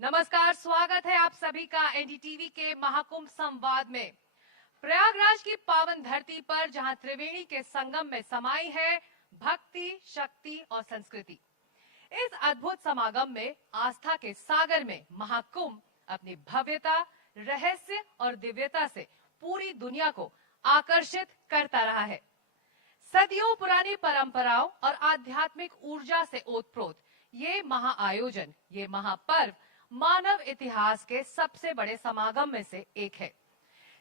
नमस्कार, स्वागत है आप सभी का एनडीटीवी के महाकुंभ संवाद में। प्रयागराज की पावन धरती पर जहां त्रिवेणी के संगम में समाई है भक्ति, शक्ति और संस्कृति, इस अद्भुत समागम में आस्था के सागर में महाकुंभ अपनी भव्यता, रहस्य और दिव्यता से पूरी दुनिया को आकर्षित करता रहा है। सदियों पुरानी परंपराओं और आध्यात्मिक ऊर्जा से ओतप्रोत ये महाआयोजन, ये महापर्व मानव इतिहास के सबसे बड़े समागम में से एक है।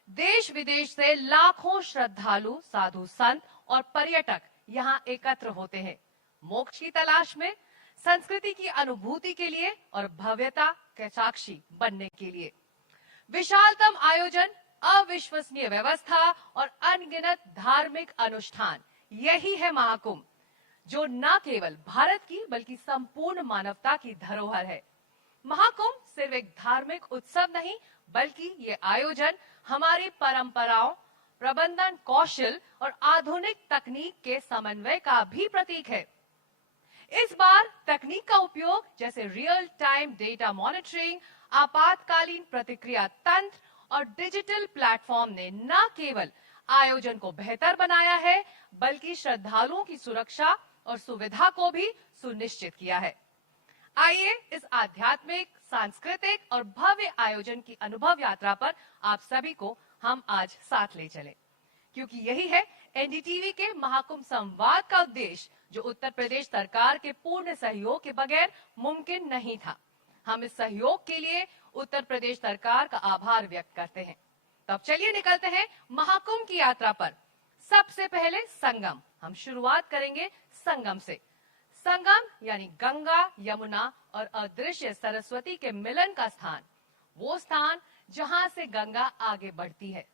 देश विदेश से लाखों श्रद्धालु, साधु संत और पर्यटक यहाँ एकत्र होते हैं, मोक्ष की तलाश में, संस्कृति की अनुभूति के लिए और भव्यता के साक्षी बनने के लिए। विशालतम आयोजन, अविश्वसनीय व्यवस्था और अनगिनत धार्मिक अनुष्ठान, यही है महाकुंभ, जो न केवल भारत की बल्कि संपूर्ण मानवता की धरोहर है। महाकुंभ सिर्फ एक धार्मिक उत्सव नहीं, बल्कि ये आयोजन हमारी परंपराओं, प्रबंधन कौशल और आधुनिक तकनीक के समन्वय का भी प्रतीक है। इस बार तकनीक का उपयोग जैसे रियल टाइम डेटा मॉनिटरिंग, आपातकालीन प्रतिक्रिया तंत्र और डिजिटल प्लेटफॉर्म ने न केवल आयोजन को बेहतर बनाया है, बल्कि श्रद्धालुओं की सुरक्षा और सुविधा को भी सुनिश्चित किया है। आइए इस आध्यात्मिक, सांस्कृतिक और भव्य आयोजन की अनुभव यात्रा पर आप सभी को हम आज साथ ले चलें, क्योंकि यही है एनडीटीवी के महाकुंभ संवाद का उद्देश्य, जो उत्तर प्रदेश सरकार के पूर्ण सहयोग के बगैर मुमकिन नहीं था। हम इस सहयोग के लिए उत्तर प्रदेश सरकार का आभार व्यक्त करते हैं। तब चलिए निकलते हैं महाकुंभ की यात्रा पर। सबसे पहले संगम, हम शुरुआत करेंगे संगम से। संगम यानी गंगा, यमुना और अदृश्य सरस्वती के मिलन का स्थान, वो स्थान जहां से गंगा आगे बढ़ती है।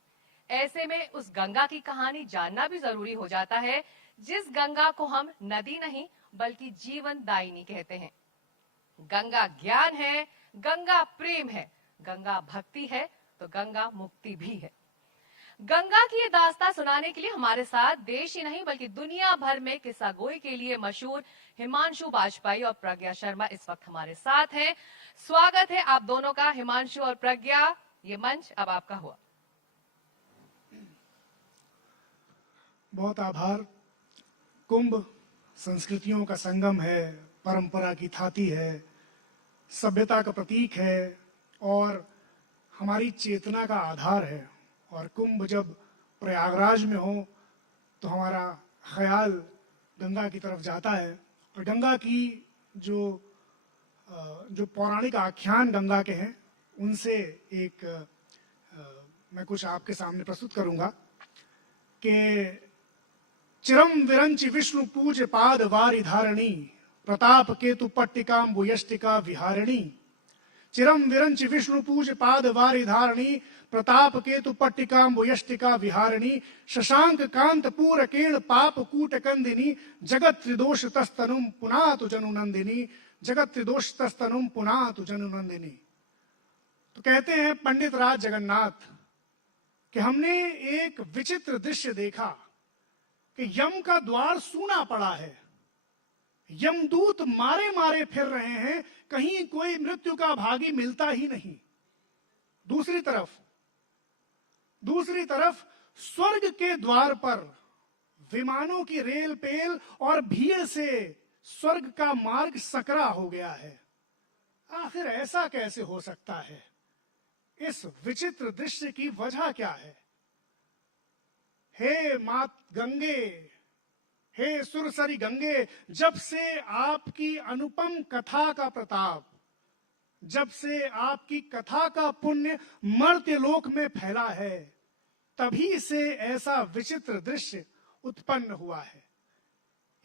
ऐसे में उस गंगा की कहानी जानना भी जरूरी हो जाता है, जिस गंगा को हम नदी नहीं बल्कि जीवन दायिनी कहते हैं। गंगा ज्ञान है, गंगा प्रेम है, गंगा भक्ति है तो गंगा मुक्ति भी है। गंगा की ये दास्तां सुनाने के लिए हमारे साथ देश ही नहीं बल्कि दुनिया भर में किस्सा गोई के लिए मशहूर हिमांशु वाजपेयी और प्रज्ञा शर्मा इस वक्त हमारे साथ हैं। स्वागत है आप दोनों का, हिमांशु और प्रज्ञा। ये मंच अब आपका हुआ। बहुत आभार। कुंभ संस्कृतियों का संगम है, परंपरा की थाती है, सभ्यता का प्रतीक है और हमारी चेतना का आधार है। और कुंभ जब प्रयागराज में हो तो हमारा ख्याल गंगा की तरफ जाता है। और गंगा की जो पौराणिक आख्यान गंगा के हैं, उनसे एक मैं कुछ आपके सामने प्रस्तुत करूंगा कि चिरम विरंच विष्णु पूज पाद वारि धारणी, प्रताप केतु पट्टिकाम्बु यष्टिका विहारिणी। चिरम विरंच विष्णु पूज पाद वारि धारणी, प्रताप केतु पट्टिकाम्बु यष्टिका विहारिणी। शशांक कांत पूर केण पाप कूट कंदिनी, जगत त्रिदोष तस्तनुम पुनातु जनु नंदिनी, जगत त्रिदोष तस्तनुम पुनातु जनु नंदिनी। तो कहते हैं पंडित राज जगन्नाथ कि हमने एक विचित्र दृश्य देखा कि यम का द्वार सूना पड़ा है, यमदूत मारे मारे फिर रहे हैं, कहीं कोई मृत्यु का भागी मिलता ही नहीं। दूसरी तरफ स्वर्ग के द्वार पर विमानों की रेल पेल और भीड़ से स्वर्ग का मार्ग सकरा हो गया है। आखिर ऐसा कैसे हो सकता है? इस विचित्र दृश्य की वजह क्या है? हे मात गंगे, हे सुरसरी गंगे, जब से आपकी अनुपम कथा का प्रताप, जब से आपकी कथा का पुण्य मर्त्य लोक में फैला है, तभी से ऐसा विचित्र दृश्य उत्पन्न हुआ है।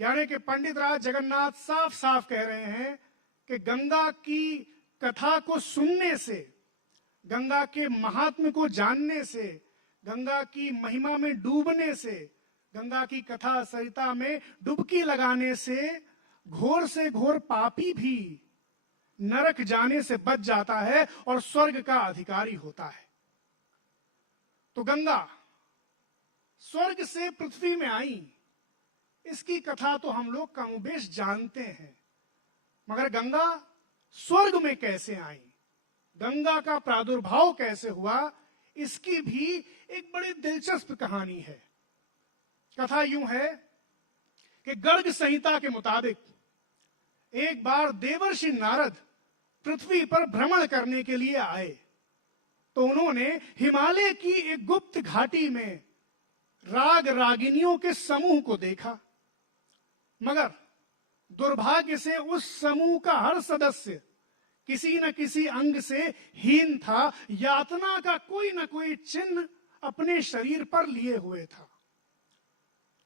यानी कि पंडित राज जगन्नाथ साफ साफ कह रहे हैं कि गंगा की कथा को सुनने से, गंगा के महात्म्य को जानने से, गंगा की महिमा में डूबने से, गंगा की कथा सरिता में डुबकी लगाने से घोर पापी भी नरक जाने से बच जाता है और स्वर्ग का अधिकारी होता है। तो गंगा स्वर्ग से पृथ्वी में आई, इसकी कथा तो हम लोग कमोबेश जानते हैं, मगर गंगा स्वर्ग में कैसे आई, गंगा का प्रादुर्भाव कैसे हुआ, इसकी भी एक बड़ी दिलचस्प कहानी है। कथा यूं है कि गर्ग संहिता के मुताबिक एक बार देवर्षि नारद पृथ्वी पर भ्रमण करने के लिए आए, तो उन्होंने हिमालय की एक गुप्त घाटी में राग रागिनियों के समूह को देखा, मगर दुर्भाग्य से उस समूह का हर सदस्य किसी न किसी अंग से हीन था, यातना का कोई न कोई चिन्ह अपने शरीर पर लिए हुए था।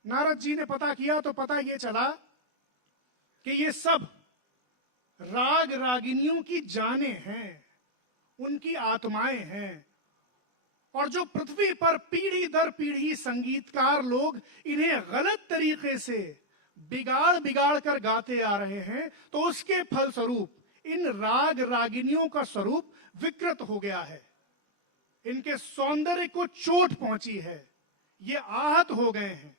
नारद जी ने पता किया तो पता यह चला कि ये सब राग रागिनियों की जानें हैं, उनकी आत्माएं हैं, और जो पृथ्वी पर पीढ़ी दर पीढ़ी संगीतकार लोग इन्हें गलत तरीके से बिगाड़ बिगाड़ कर गाते आ रहे हैं, तो उसके फलस्वरूप इन राग रागिनियों का स्वरूप विकृत हो गया है, इनके सौंदर्य को चोट पहुंची है, ये आहत हो गए हैं।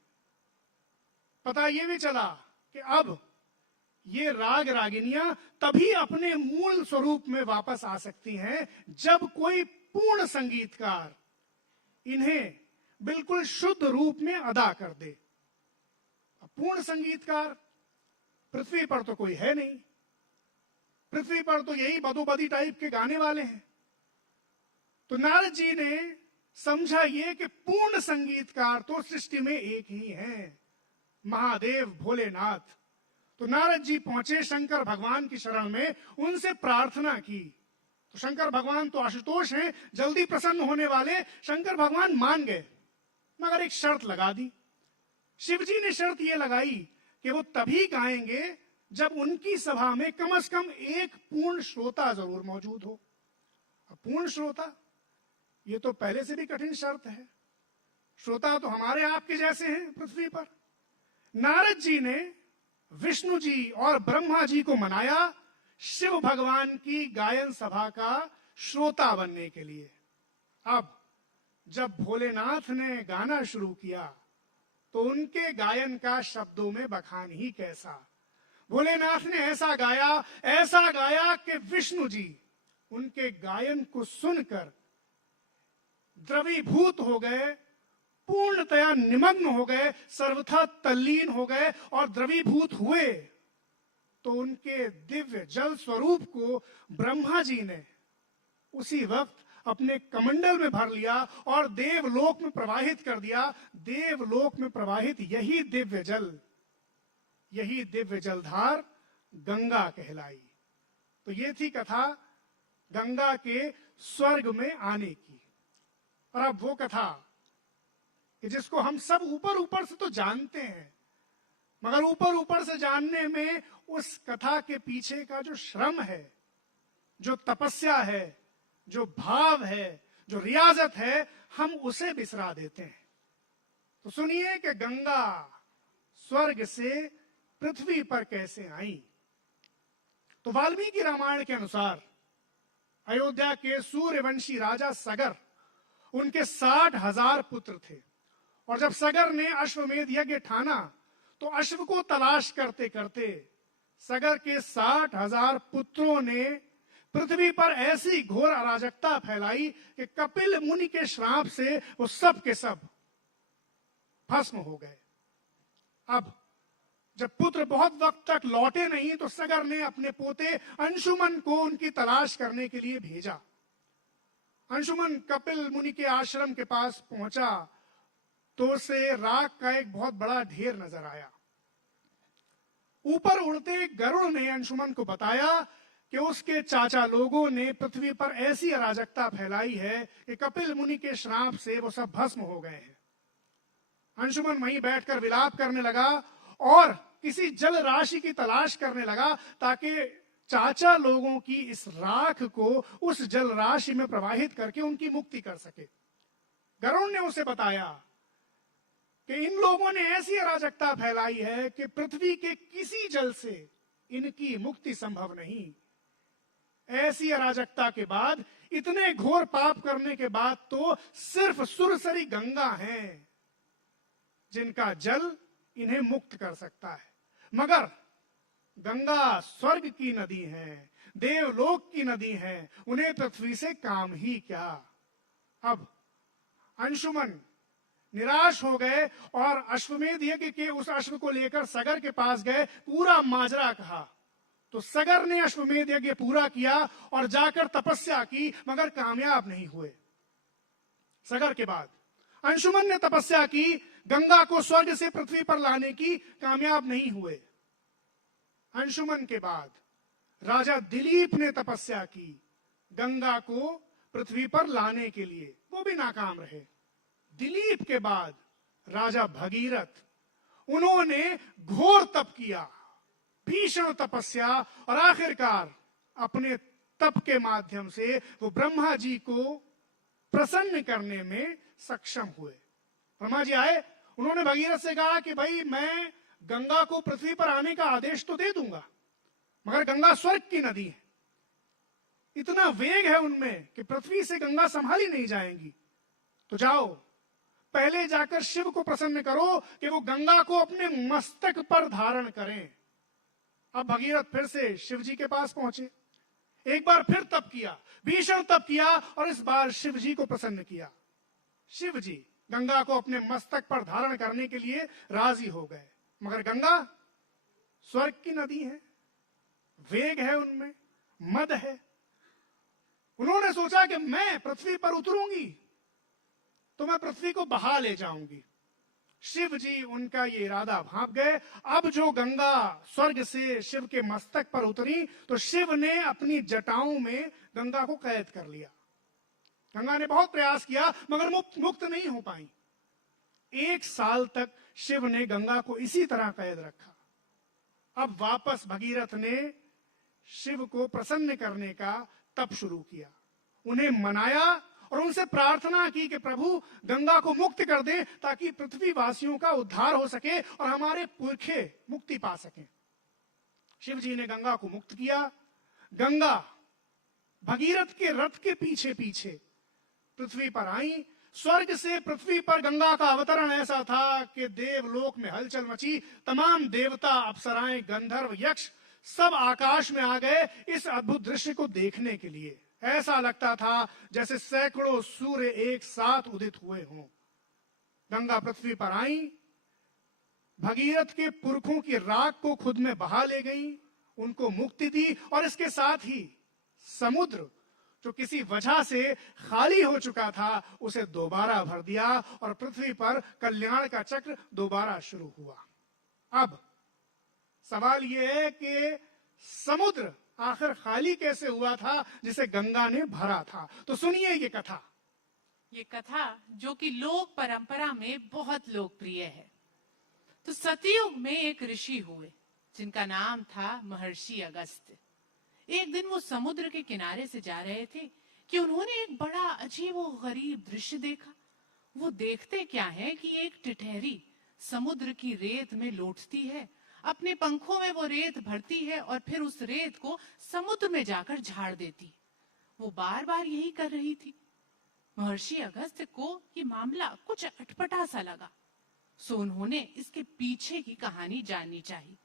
पता ये भी चला कि अब ये राग रागिनियां तभी अपने मूल स्वरूप में वापस आ सकती हैं जब कोई पूर्ण संगीतकार इन्हें बिल्कुल शुद्ध रूप में अदा कर दे। पूर्ण संगीतकार पृथ्वी पर तो कोई है नहीं, पृथ्वी पर तो यही बदोबदी टाइप के गाने वाले हैं। तो नारद जी ने समझा ये कि पूर्ण संगीतकार तो सृष्टि में एक ही हैं, महादेव भोलेनाथ। तो नारद जी पहुंचे शंकर भगवान की शरण में, उनसे प्रार्थना की। तो शंकर भगवान तो आशुतोष हैं, जल्दी प्रसन्न होने वाले। शंकर भगवान मान गए, मगर एक शर्त लगा दी। शिव जी ने शर्त यह लगाई कि वो तभी गाएंगे जब उनकी सभा में कम से कम एक पूर्ण श्रोता जरूर मौजूद हो। पूर्ण श्रोता ये तो पहले से भी कठिन शर्त है, श्रोता तो हमारे आपके जैसे हैं पृथ्वी पर। नारद जी ने विष्णु जी और ब्रह्मा जी को मनाया शिव भगवान की गायन सभा का श्रोता बनने के लिए। अब जब भोलेनाथ ने गाना शुरू किया तो उनके गायन का शब्दों में बखान ही कैसा। भोलेनाथ ने ऐसा गाया कि विष्णु जी उनके गायन को सुनकर द्रवीभूत हो गए, पूर्णतया निमग्न हो गए, सर्वथा तल्लीन हो गए। और द्रवीभूत हुए तो उनके दिव्य जल स्वरूप को ब्रह्मा जी ने उसी वक्त अपने कमंडल में भर लिया और देवलोक में प्रवाहित कर दिया। देवलोक में प्रवाहित यही दिव्य जलधार गंगा कहलाई। तो ये थी कथा गंगा के स्वर्ग में आने की। और अब वो कथा कि जिसको हम सब ऊपर ऊपर से तो जानते हैं, मगर ऊपर ऊपर से जानने में उस कथा के पीछे का जो श्रम है, जो तपस्या है, जो भाव है, जो रियाजत है, हम उसे बिसरा देते हैं। तो सुनिए कि गंगा स्वर्ग से पृथ्वी पर कैसे आई। तो वाल्मीकि रामायण के अनुसार अयोध्या के सूर्यवंशी राजा सगर, उनके 60,000 पुत्र थे। और जब सगर ने अश्वमेध यज्ञ ठाना तो अश्व को तलाश करते करते सगर के 60,000 पुत्रों ने पृथ्वी पर ऐसी घोर अराजकता फैलाई कि कपिल मुनि के श्राप से वो सब के सब भस्म हो गए। अब जब पुत्र बहुत वक्त तक लौटे नहीं तो सगर ने अपने पोते अंशुमन को उनकी तलाश करने के लिए भेजा। अंशुमन कपिल मुनि के आश्रम के पास पहुंचा तो उसे राख का एक बहुत बड़ा ढेर नजर आया। ऊपर उड़ते गरुड़ ने अंशुमन को बताया कि उसके चाचा लोगों ने पृथ्वी पर ऐसी अराजकता फैलाई है कि कपिल मुनि के श्राप से वो सब भस्म हो गए हैं। अंशुमन वहीं बैठकर विलाप करने लगा और किसी जल राशि की तलाश करने लगा ताकि चाचा लोगों की इस राख को उस जल राशि में प्रवाहित करके उनकी मुक्ति कर सके। गरुड़ ने उसे बताया कि इन लोगों ने ऐसी अराजकता फैलाई है कि पृथ्वी के किसी जल से इनकी मुक्ति संभव नहीं। ऐसी अराजकता के बाद, इतने घोर पाप करने के बाद तो सिर्फ सुरसरी गंगा है जिनका जल इन्हें मुक्त कर सकता है। मगर गंगा स्वर्ग की नदी है, देवलोक की नदी है, उन्हें पृथ्वी से काम ही क्या। अब अंशुमन निराश हो गए और अश्वमेध यज्ञ के उस अश्व को लेकर सगर के पास गए, पूरा माजरा कहा। तो सगर ने अश्वमेध यज्ञ पूरा किया और जाकर तपस्या की, मगर कामयाब नहीं हुए। सगर के बाद अंशुमन ने तपस्या की, गंगा को स्वर्ग से पृथ्वी पर लाने की, कामयाब नहीं हुए। अंशुमन के बाद राजा दिलीप ने तपस्या की गंगा को पृथ्वी पर लाने के लिए, वो भी नाकाम रहे। दिलीप के बाद राजा भगीरथ, उन्होंने घोर तप किया, भीषण तपस्या, और आखिरकार अपने तप के माध्यम से वो ब्रह्मा जी को प्रसन्न करने में सक्षम हुए। ब्रह्मा जी आए, उन्होंने भगीरथ से कहा कि भाई मैं गंगा को पृथ्वी पर आने का आदेश तो दे दूंगा, मगर गंगा स्वर्ग की नदी है, इतना वेग है उनमें कि पृथ्वी से गंगा संभाली नहीं जाएंगी। तो जाओ, पहले जाकर शिव को प्रसन्न करो कि वो गंगा को अपने मस्तक पर धारण करें। अब भगीरथ फिर से शिव जी के पास पहुंचे, एक बार फिर तप किया, भीषण तप किया, और इस बार शिव जी को प्रसन्न किया। शिव जी गंगा को अपने मस्तक पर धारण करने के लिए राजी हो गए, मगर गंगा स्वर्ग की नदी है, वेग है उनमें, मद है। उन्होंने सोचा कि मैं पृथ्वी पर उतरूंगी तो मैं पृथ्वी को बहा ले जाऊंगी। शिव जी उनका ये इरादा भांप गए। अब जो गंगा स्वर्ग से शिव के मस्तक पर उतरी तो शिव ने अपनी जटाओं में गंगा को कैद कर लिया। गंगा ने बहुत प्रयास किया मगर मुक्त नहीं हो पाई। 1 साल तक शिव ने गंगा को इसी तरह कैद रखा। अब वापस भगीरथ ने शिव को प्रसन्न करने का तप शुरू किया, उन्हें मनाया और उनसे प्रार्थना की कि प्रभु गंगा को मुक्त कर दे ताकि पृथ्वी वासियों का उद्धार हो सके और हमारे पुरखे मुक्ति पा सकें। शिव जी ने गंगा को मुक्त किया। गंगा भगीरथ के रथ के पीछे पीछे पृथ्वी पर आई। स्वर्ग से पृथ्वी पर गंगा का अवतरण ऐसा था कि देवलोक में हलचल मची। तमाम देवता, अप्सराएं, गंधर्व, यक्ष सब आकाश में आ गए इस अद्भुत दृश्य को देखने के लिए। ऐसा लगता था जैसे सैकड़ों सूर्य एक साथ उदित हुए हों। गंगा पृथ्वी पर आई, भगीरथ के पुरखों की राख को खुद में बहा ले गई, उनको मुक्ति दी और इसके साथ ही समुद्र जो किसी वजह से खाली हो चुका था उसे दोबारा भर दिया और पृथ्वी पर कल्याण का चक्र दोबारा शुरू हुआ। अब सवाल यह है कि समुद्र आखिर खाली कैसे हुआ था जिसे गंगा ने भरा था। तो सुनिए ये कथा जो कि लोक परंपरा में बहुत लोकप्रिय है। तो सतयुग में एक ऋषि हुए जिनका नाम था महर्षि अगस्त्य। एक दिन वो समुद्र के किनारे से जा रहे थे कि उन्होंने एक बड़ा अजीब व गरीब दृश्य देखा। वो देखते क्या है कि एक टिटहरी समुद्र की रेत में लौटती है, अपने पंखों में वो रेत भरती है और फिर उस रेत को समुद्र में जाकर झाड़ देती। वो बार बार यही कर रही थी। महर्षि अगस्त्य को ये मामला कुछ अटपटा सा लगा, सो उन्होंने इसके पीछे की कहानी जाननी चाहिए।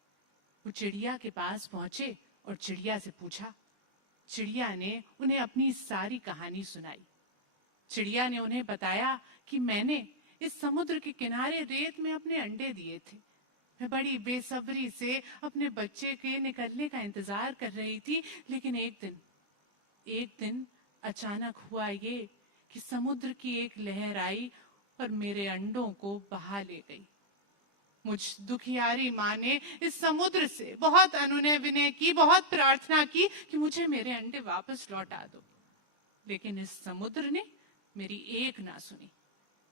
वो चिड़िया के पास पहुंचे और चिड़िया से पूछा। चिड़िया ने उन्हें अपनी सारी कहानी सुनाई। चिड़िया ने उन्हें बताया कि मैंने इस समुद्र के किनारे रेत में अपने अंडे दिए थे। मैं बड़ी बेसब्री से अपने बच्चे के निकलने का इंतजार कर रही थी, लेकिन एक दिन अचानक हुआ ये कि समुद्र की एक लहर आई और मेरे अंडों को बहा ले गई। मुझ दुखियारी माँ ने इस समुद्र से बहुत अनुनय विनय की, बहुत प्रार्थना की कि मुझे मेरे अंडे वापस लौटा दो, लेकिन इस समुद्र ने मेरी एक ना सुनी।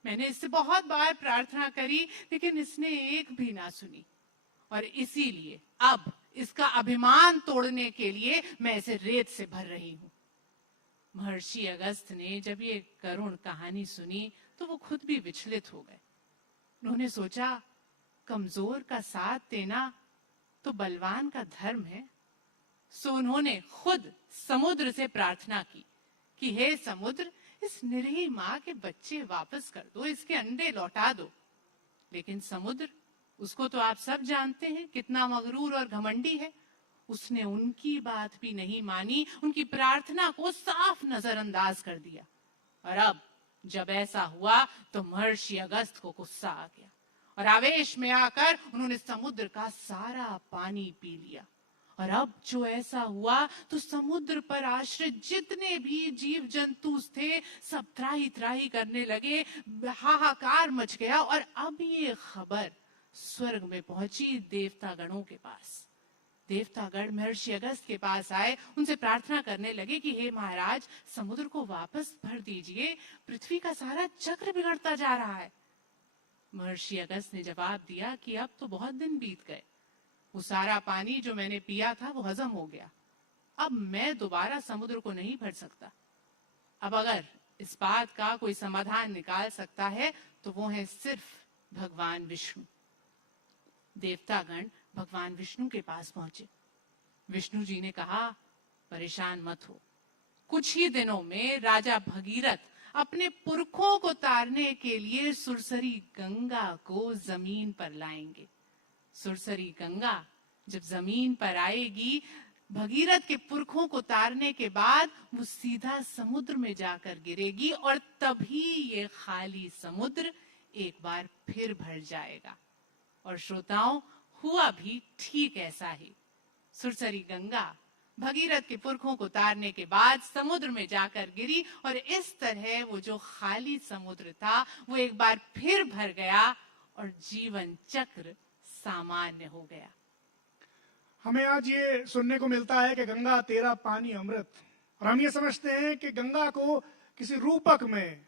मैंने इससे बहुत बार प्रार्थना करी लेकिन इसने एक भी ना सुनी, और इसीलिए अब इसका अभिमान तोड़ने के लिए मैं इसे रेत से भर रही हूँ। महर्षि अगस्त्य ने जब ये करुण कहानी सुनी तो वो खुद भी विचलित हो गए। उन्होंने सोचा, कमजोर का साथ देना तो बलवान का धर्म है। सो उन्होंने खुद समुद्र से प्रार्थना की कि हे समुद्र, इस निरीह माँ के बच्चे वापस कर दो, इसके अंडे लौटा दो। लेकिन समुद्र, उसको तो आप सब जानते हैं कितना मगरूर और घमंडी है। उसने उनकी बात भी नहीं मानी, उनकी प्रार्थना को साफ नजरअंदाज कर दिया। और अब जब ऐसा हुआ तो महर्षि अगस्त को गुस्सा आ गया और आवेश में आकर उन्होंने समुद्र का सारा पानी पी लिया। और अब जो ऐसा हुआ तो समुद्र पर आश्रित जितने भी जीव जंतु थे सब त्राही त्राही करने लगे, हाहाकार मच गया। और अब ये खबर स्वर्ग में पहुंची देवता गणों के पास। देवतागण महर्षि अगस्त के पास आए, उनसे प्रार्थना करने लगे कि हे महाराज, समुद्र को वापस भर दीजिए, पृथ्वी का सारा चक्र बिगड़ता जा रहा है। महर्षि अगस्त ने जवाब दिया कि अब तो बहुत दिन बीत गए, वो सारा पानी जो मैंने पिया था वो हजम हो गया, अब मैं दोबारा समुद्र को नहीं भर सकता। अब अगर इस बात का कोई समाधान निकाल सकता है तो वो है सिर्फ भगवान विष्णु। देवतागण भगवान विष्णु के पास पहुंचे। विष्णु जी ने कहा, परेशान मत हो, कुछ ही दिनों में राजा भगीरथ अपने पुरखों को तारने के लिए सुरसरी गंगा को जमीन पर लाएंगे। सुरसरी गंगा जब जमीन पर आएगी, भगीरथ के पुरखों को तारने के बाद वो सीधा समुद्र में जाकर गिरेगी और तभी ये खाली समुद्र एक बार फिर भर जाएगा। और श्रोताओं, हुआ भी ठीक ऐसा ही। सुरसरी गंगा भगीरथ के पुरखों को तारने के बाद समुद्र में जाकर गिरी और इस तरह वो जो खाली समुद्र था वो एक बार फिर भर गया और जीवन चक्र सामान्य हो गया। हमें आज ये सुनने को मिलता है कि गंगा तेरा पानी अमृत, और हम ये समझते हैं कि गंगा को किसी रूपक में,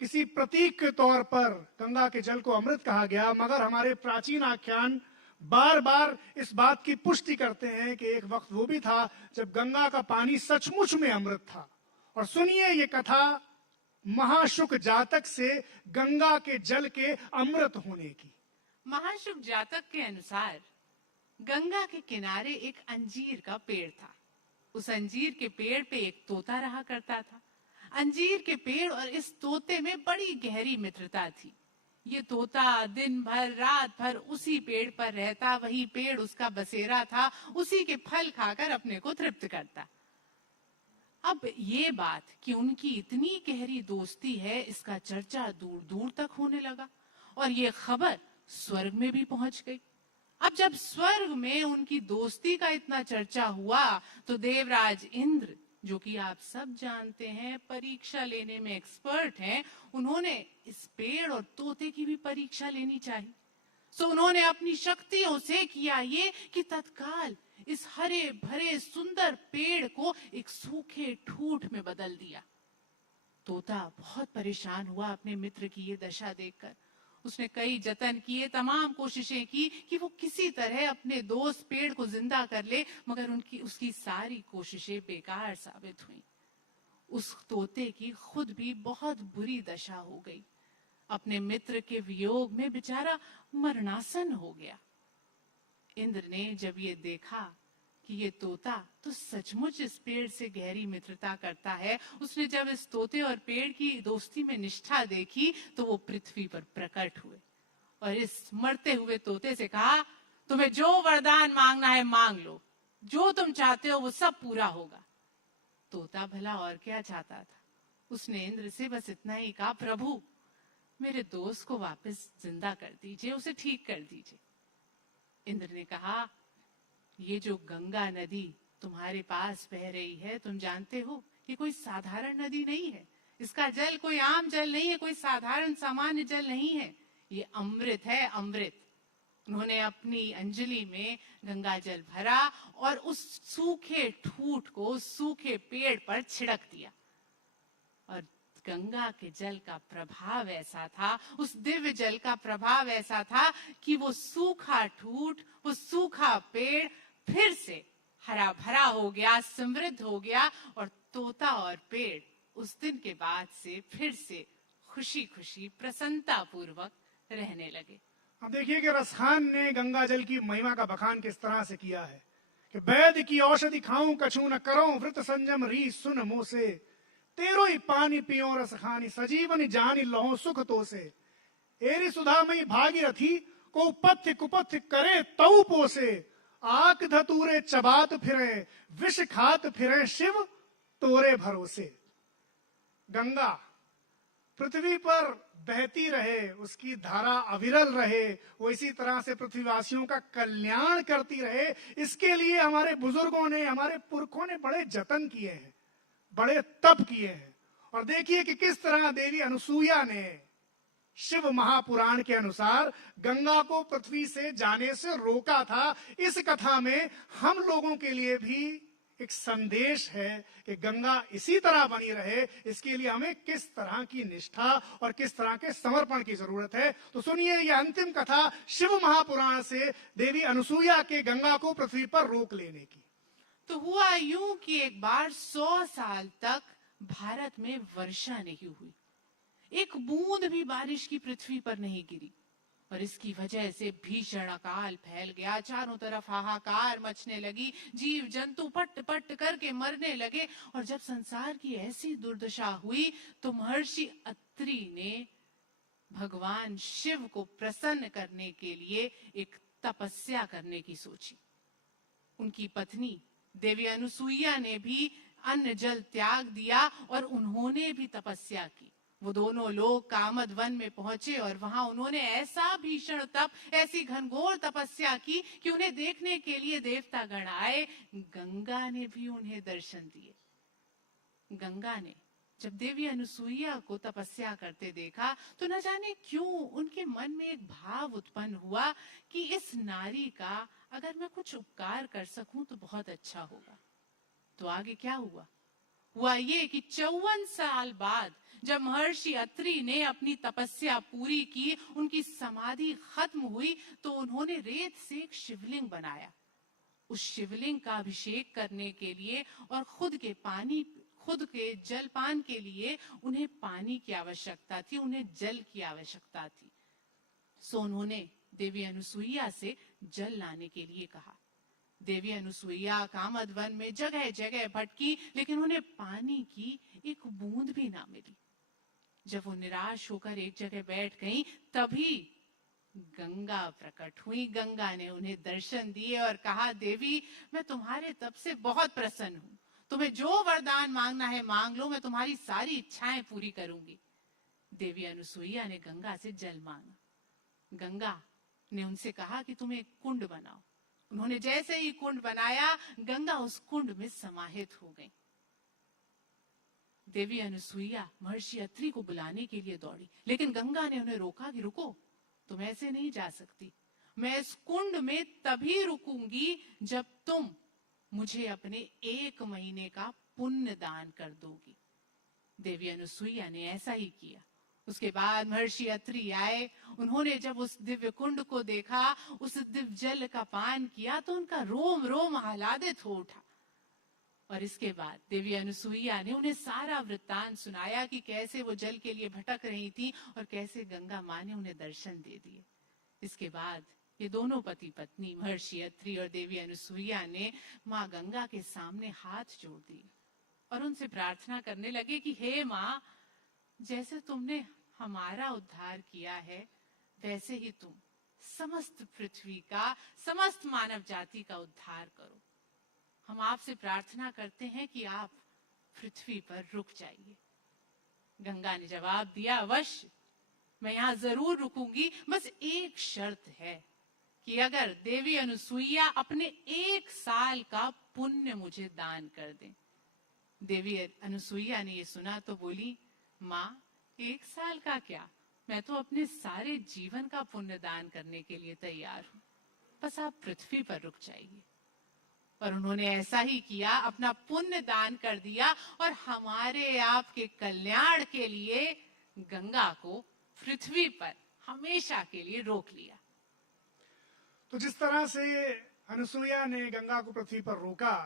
किसी प्रतीक के तौर पर गंगा के जल को अमृत कहा गया। मगर हमारे प्राचीन आख्यान बार बार इस बात की पुष्टि करते हैं कि एक वक्त वो भी था जब गंगा का पानी सचमुच में अमृत था। और सुनिए ये कथा महाशुक जातक से गंगा के जल के अमृत होने की। महाशुक जातक के अनुसार गंगा के किनारे एक अंजीर का पेड़ था। उस अंजीर के पेड़ पे एक तोता रहा करता था। अंजीर के पेड़ और इस तोते में बड़ी गहरी मित्रता थी। ये तोता दिन भर रात भर उसी पेड़ पर रहता, वही पेड़ उसका बसेरा था, उसी के फल खाकर अपने को तृप्त करता। अब ये बात कि उनकी इतनी गहरी दोस्ती है, इसका चर्चा दूर दूर तक होने लगा और ये खबर स्वर्ग में भी पहुंच गई। अब जब स्वर्ग में उनकी दोस्ती का इतना चर्चा हुआ तो देवराज इंद्र, जो कि आप सब जानते हैं परीक्षा लेने में एक्सपर्ट हैं, उन्होंने इस पेड़ और तोते की भी परीक्षा लेनी चाहिए। सो उन्होंने अपनी शक्तियों से किया ये कि तत्काल इस हरे भरे सुंदर पेड़ को एक सूखे ठूठ में बदल दिया। तोता बहुत परेशान हुआ अपने मित्र की ये दशा देखकर। उसने कई जतन किए, तमाम कोशिशें की कि वो किसी तरह अपने दोस्त पेड़ को जिंदा कर ले, मगर उसकी सारी कोशिशें बेकार साबित हुई। उस तोते की खुद भी बहुत बुरी दशा हो गई। अपने मित्र के वियोग में बेचारा मरणासन हो गया। इंद्र ने जब ये देखा कि ये तोता तो सचमुच इस पेड़ से गहरी मित्रता करता है, उसने जब इस तोते और पेड़ की दोस्ती में निष्ठा देखी तो वो पृथ्वी पर प्रकट हुए और इस मरते हुए तोते से कहा, तुम्हें जो वरदान मांगना है मांग लो, जो तुम चाहते हो वो सब पूरा होगा। तोता भला और क्या चाहता था, उसने इंद्र से बस इतना ही कहा, प्रभु मेरे दोस्त को वापस जिंदा कर दीजिए, उसे ठीक कर दीजिए। इंद्र ने कहा, ये जो गंगा नदी तुम्हारे पास बह रही है, तुम जानते हो ये कोई साधारण नदी नहीं है। इसका जल कोई आम जल नहीं है, कोई साधारण सामान्य जल नहीं है, ये अमृत है, अमृत। उन्होंने अपनी अंजलि में गंगा जल भरा और उस सूखे ठूठ को सूखे पेड़ पर छिड़क दिया और गंगा के जल का प्रभाव ऐसा था, उस दिव्य जल का प्रभाव ऐसा था कि वो सूखा ठूठ, वो सूखा पेड़ फिर से हरा भरा हो गया, समृद्ध हो गया और तोता और पेड़ उस दिन के बाद से फिर से खुशी खुशी प्रसन्नता पूर्वक रहने लगे। अब देखिए कि रसखान ने गंगा जल की महिमा का बखान किस तरह से किया है कि वैद्य की औषधि खाऊं कछु न करूं, व्रत संयम री सुन मुंह से, तेरो ही पानी पियो रसखानी, सजीवनी जानी लहो सुख तो से, एरी सुधामयी भागीरथी को उपथ्य कुपथ्य करे तऊ पोसे, आक धतूरे चबात फिरे, विष खात फिरे शिव तोरे भरोसे। गंगा पृथ्वी पर बहती रहे, उसकी धारा अविरल रहे, वो इसी तरह से पृथ्वीवासियों का कल्याण करती रहे, इसके लिए हमारे बुजुर्गों ने, हमारे पुरखों ने बड़े जतन किए हैं, बड़े तप किए हैं। और देखिए कि किस तरह देवी अनुसूया ने शिव महापुराण के अनुसार गंगा को पृथ्वी से जाने से रोका था। इस कथा में हम लोगों के लिए भी एक संदेश है कि गंगा इसी तरह बनी रहे, इसके लिए हमें किस तरह की निष्ठा और किस तरह के समर्पण की जरूरत है। तो सुनिए यह अंतिम कथा शिव महापुराण से देवी अनुसूया के गंगा को पृथ्वी पर रोक लेने की। तो हुआ यूं कि एक बार 100 साल तक भारत में वर्षा नहीं हुई, एक बूंद भी बारिश की पृथ्वी पर नहीं गिरी, और इसकी वजह से भीषण अकाल फैल गया। चारों तरफ हाहाकार मचने लगी, जीव जंतु पट पट करके मरने लगे। और जब संसार की ऐसी दुर्दशा हुई तो महर्षि अत्रि ने भगवान शिव को प्रसन्न करने के लिए एक तपस्या करने की सोची। उनकी पत्नी देवी अनुसूया ने भी अन्न जल त्याग दिया और उन्होंने भी तपस्या की। वो दोनों लोग कामद वन में पहुंचे और वहां उन्होंने ऐसा भीषण तप, ऐसी घनघोर तपस्या की कि उन्हें देखने के लिए देवता गण आए। गंगा ने भी उन्हें दर्शन दिए। गंगा ने जब देवी अनुसूया को तपस्या करते देखा तो न जाने क्यों उनके मन में एक भाव उत्पन्न हुआ कि इस नारी का अगर मैं कुछ उपकार कर सकूं तो बहुत अच्छा होगा। तो आगे क्या हुआ? हुआ ये कि 54 साल बाद जब महर्षि अत्रि ने अपनी तपस्या पूरी की, उनकी समाधि खत्म हुई, तो उन्होंने रेत से एक शिवलिंग बनाया। उस शिवलिंग का अभिषेक करने के लिए और खुद के जलपान के लिए उन्हें पानी की आवश्यकता थी, उन्हें जल की आवश्यकता थी। सो उन्होंने देवी अनुसूया से जल लाने के लिए कहा। देवी अनुसूया कामद वन में जगह जगह भटकी, लेकिन उन्हें पानी की एक बूंद भी ना मिली। जब वो निराश होकर एक जगह बैठ गईं, तभी गंगा प्रकट हुई। गंगा ने उन्हें दर्शन दिए और कहा, देवी मैं तुम्हारे तप से बहुत प्रसन्न हूं, तुम्हें जो वरदान मांगना है मांग लो, मैं तुम्हारी सारी इच्छाएं पूरी करूंगी। देवी अनुसूया ने गंगा से जल मांगा। गंगा ने उनसे कहा कि तुम एक कुंड बनाओ। उन्होंने जैसे ही कुंड बनाया, गंगा उस कुंड में समाहित हो गई। देवी अनुसूया महर्षि अत्रि को बुलाने के लिए दौड़ी, लेकिन गंगा ने उन्हें रोका कि रुको, तुम ऐसे नहीं जा सकती। मैं इस कुंड में तभी रुकूंगी जब तुम मुझे अपने 1 महीने का पुण्य दान कर दोगी। देवी अनुसूया ने ऐसा ही किया। उसके बाद महर्षि अत्रि आए। उन्होंने जब उस दिव्य कुंड को देखा, उस दिव्य जल का पान किया, तो उनका रोम रोम आह्लादित हो उठा। और इसके बाद देवी अनुसूया ने उन्हें सारा वृत्तांत सुनाया कि कैसे वो जल के लिए भटक रही थी और कैसे गंगा माँ ने उन्हें दर्शन दे दिए। इसके बाद ये दोनों पति पत्नी महर्षि अत्रि और देवी अनुसूया ने माँ गंगा के सामने हाथ जोड़ दिए और उनसे प्रार्थना करने लगे कि हे माँ, जैसे तुमने हमारा उद्धार किया है, वैसे ही तुम समस्त पृथ्वी का, समस्त मानव जाति का उद्धार करो। हम आपसे प्रार्थना करते हैं कि आप पृथ्वी पर रुक जाइए। गंगा ने जवाब दिया, अवश्य मैं यहाँ जरूर रुकूंगी, बस एक शर्त है कि अगर देवी अनुसूया अपने 1 साल का पुण्य मुझे दान कर दें। देवी अनुसूया ने ये सुना तो बोली, माँ 1 साल का क्या, मैं तो अपने सारे जीवन का पुण्य दान करने के लिए तैयार हूँ, बस आप पृथ्वी पर रुक जाइए। और उन्होंने ऐसा ही किया, अपना पुण्य दान कर दिया और हमारे आपके कल्याण के लिए गंगा को पृथ्वी पर हमेशा के लिए रोक लिया। तो जिस तरह से अनुसूया ने गंगा को पृथ्वी पर रोका,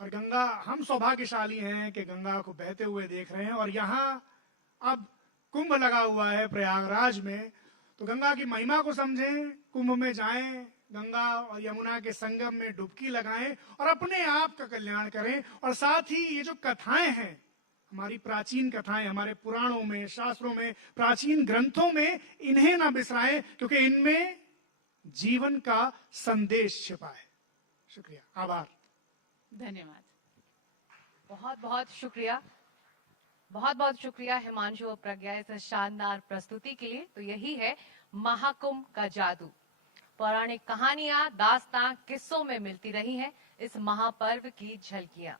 और गंगा, हम सौभाग्यशाली हैं कि गंगा को बहते हुए देख रहे हैं। और यहाँ अब कुंभ लगा हुआ है प्रयागराज में, तो गंगा की महिमा को समझें, कुंभ में जाएं, गंगा और यमुना के संगम में डुबकी लगाएं और अपने आप का कल्याण करें। और साथ ही ये जो कथाएं हैं, हमारी प्राचीन कथाएं, हमारे पुराणों में, शास्त्रों में, प्राचीन ग्रंथों में, इन्हें ना बिसराएं, क्योंकि इनमें जीवन का संदेश छिपा है। शुक्रिया, आभार। धन्यवाद। बहुत बहुत शुक्रिया, बहुत बहुत शुक्रिया हिमांशु और प्रज्ञा इस शानदार प्रस्तुति के लिए। तो यही है महाकुंभ का जादू। पौराणिक कहानियां, दास्तां, किस्सों में मिलती रही हैं इस महापर्व की झलकियां।